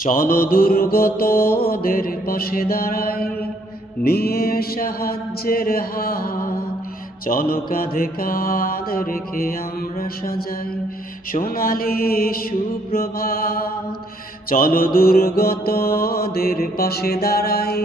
চলো দুর্গতদের পাশে দাঁড়াই, নিয়ে সাহায্যের হাত। চলো কাঁধে কাঁধ রেখে আমরা সাজাই সোনালি সুপ্রভাত। চলো দুর্গতদের পাশে দাঁড়াই,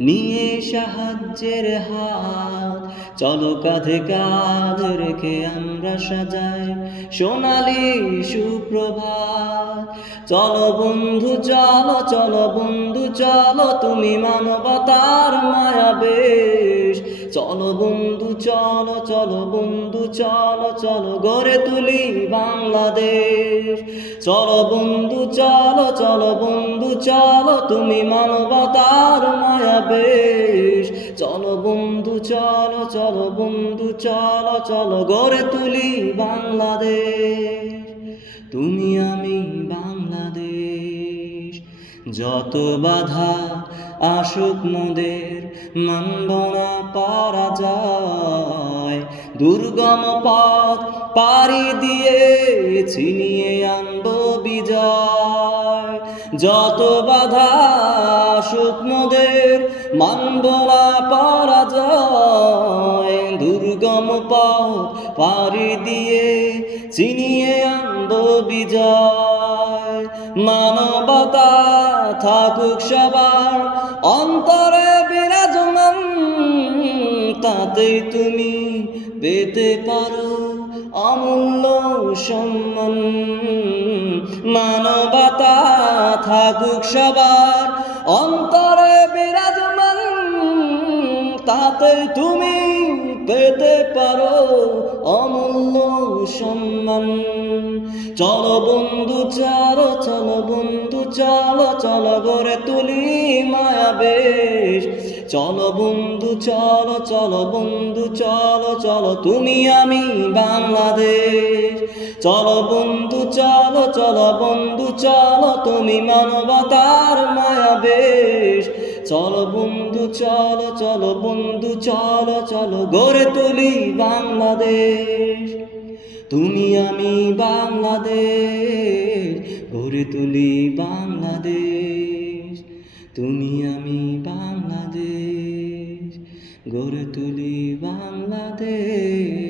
নিয়ে সাহায্যের হাত। চলো কাঁধে কাঁধ রেখে আমরা সাজাই সোনালি সুপ্রভাত। চলো বন্ধু চলো, চলো বন্ধু চলো, তুমি মানবতার মায়াবেশ। চলো বন্ধু চলো, চলো বন্ধু চলো, চলো গড়ে তুলি বাংলাদেশ। চলো বন্ধু চলো, চলো বন্ধু চলো, তুমি মানবতার মায়াবেশ। চলো বন্ধু চলো, চলো বন্ধু চলো, চলো গড়ে তুলি বাংলাদেশ। তুমি আমি বাংলাদেশ। যত বাধা আসুক মোদের, মানব না পরাজয়। দুর্গম পথ পাড়ি দিয়ে ছিনিয়ে আনবো বিজয়। যত বাধা আসুক মোদের, মানব না পরাজয়। দুর্গম পথ পাড়ি দিয়ে ছিনিয়ে আনবো বিজয়। মানবতা থাকুক সবার অন্তরে বিরাজমান, তাতেই তুমি পেতে পারো অমূল্য সম্মান। মানবতা থাকুক সবার অন্তরে বিরাজমান, তাতেই তুমি পেতে পারো অমূল্য সম্মান। চলো বন্ধু চলো, চলো বন্ধু চলো, চলো গড়ে তুলি মায়াবেশ। চলো বন্ধু চলো, চলো বন্ধু চলো, চলো তুমি আমি বাংলাদেশ। চলো বন্ধু চলো, চলো বন্ধু চলো, তুমি মানবতার মায়াবেশ। চলো বন্ধু চলো, চলো বন্ধু চলো, চলো গড়ে তুলি বাংলাদেশ। তুমি আমি বাংলাদেশ, গড়ে তুলি বাংলাদেশ। তুমি আমি বাংলাদেশ, গড়ে তুলি বাংলাদেশ।